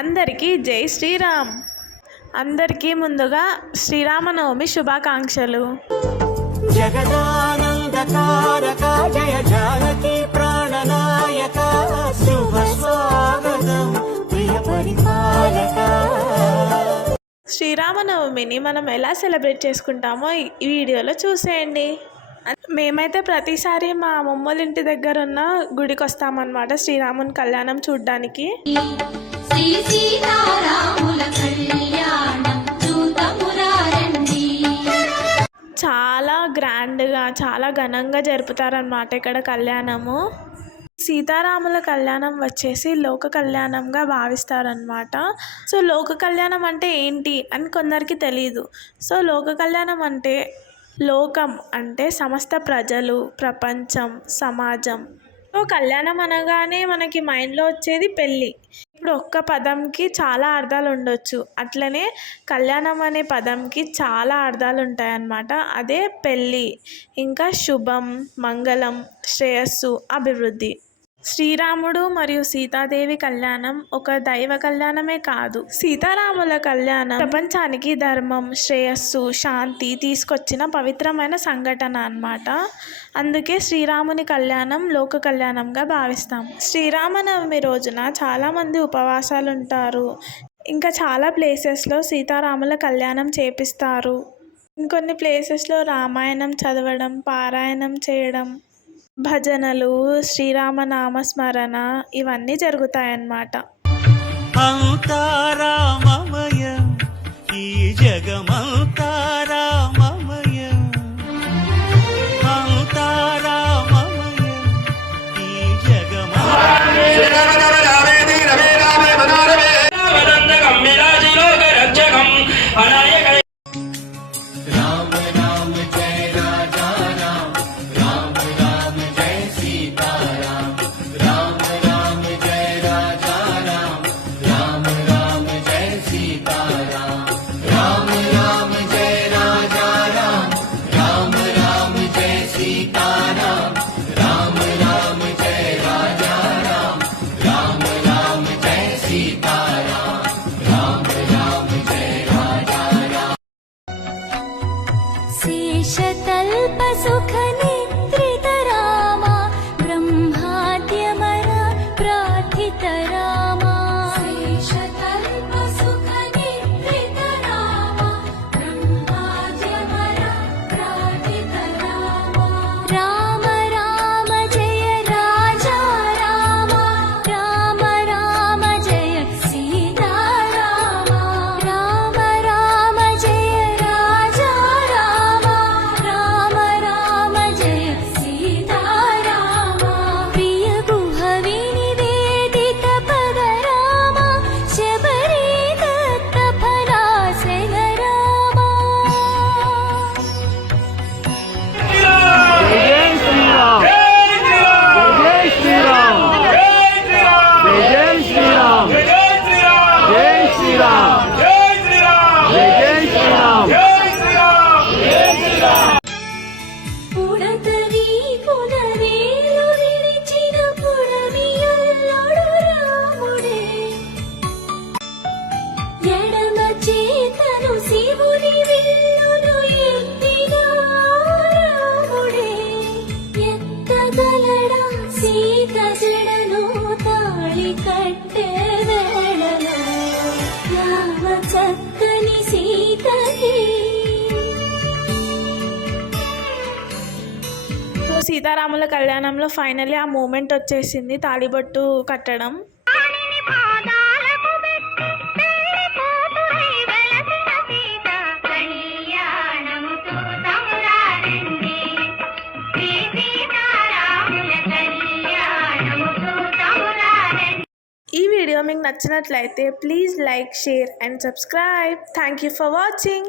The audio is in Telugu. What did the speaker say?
అందరికీ జై శ్రీరామ్. అందరికీ ముందుగా శ్రీరామనవమి శుభాకాంక్షలు. జగదానందకారక జయ జానకి ప్రాణనాయక శుభ స్వాగతం ప్రియ పరిపాలక. శ్రీరామనవమిని మనం ఎలా సెలబ్రేట్ చేసుకుంటామో ఈ వీడియోలో చూసేయండి. మేమైతే ప్రతిసారి మా అమ్మమ్మల ఇంటి దగ్గర ఉన్న గుడికి వస్తామన్నమాట శ్రీరాముని కళ్యాణం చూడ్డానికి. చాలా గ్రాండ్గా చాలా ఘనంగా జరుపుతారనమాట ఇక్కడ కళ్యాణము. సీతారాముల కళ్యాణం వచ్చేసి లోక కళ్యాణంగా భావిస్తారనమాట. సో లోక కళ్యాణం అంటే ఏంటి అని కొందరికి తెలీదు. సో లోక కళ్యాణం అంటే లోకం అంటే సమస్త ప్రజలు, ప్రపంచం, సమాజం. సో కళ్యాణం అనగానే మనకి మైండ్లో వచ్చేది పెళ్ళి. ఇప్పుడు ఒక్క పదంకి చాలా అర్థాలు ఉండొచ్చు, అట్లనే కళ్యాణం అనే పదంకి చాలా అర్థాలు ఉంటాయన్నమాట. అదే పెళ్ళి, ఇంకా శుభం, మంగళం, శ్రేయస్సు, అభివృద్ధి. శ్రీరాముడు మరియు సీతాదేవి కళ్యాణం ఒక దైవ కళ్యాణమే కాదు, సీతారాముల కళ్యాణం ప్రపంచానికి ధర్మం, శ్రేయస్సు, శాంతి తీసుకొచ్చిన పవిత్రమైన సంఘటన అన్నమాట. అందుకే శ్రీరాముని కళ్యాణం లోక కళ్యాణంగా భావిస్తాం. శ్రీరామనవమి రోజున చాలామంది ఉపవాసాలు ఉంటారు. ఇంకా చాలా ప్లేసెస్లో సీతారాముల కళ్యాణం చేపిస్తారు. ఇంకొన్ని ప్లేసెస్లో రామాయణం చదవడం, పారాయణం చేయడం, భజనలు, శ్రీరామనామస్మరణ ఇవన్నీ జరుగుతాయన్నమాట. అంతారామమయం ఈ జగమంతారామమయం, అంతారామమయం ఈ शेषतल्पसुखनिद्रित राम ब्रह्माद्यमर प्रार्थित राम, शेषतल्पसुखनिद्रित राम ब्रह्माद्यमर प्रार्थित राम. राम राम जय राजा राम, राम राम जय सीता राम, राम राम जय राजा राम, राम राम जय सीता राम. प्रिय गुहविनि वेदित पद राम, शबरी दत्त फलासन राम. పుడతవి పునవేలు విడిచిన పుడమియల్లుడు రాముడే, ఎడమ చేతను శివుని విల్లును ఎత్తిన రాముడే, ఎత్తగలడా సీత జడను తాళి కట్టే వేళలో రామ చక్కని సీతకి. సో సీతారాముల కళ్యాణంలో ఫైనల్లీ ఆ మూమెంట్ వచ్చేసింది, తాళిబొట్టు కట్టడం. ఈ వీడియో మీకు నచ్చినట్లయితే please like, share and subscribe. Thank you for watching.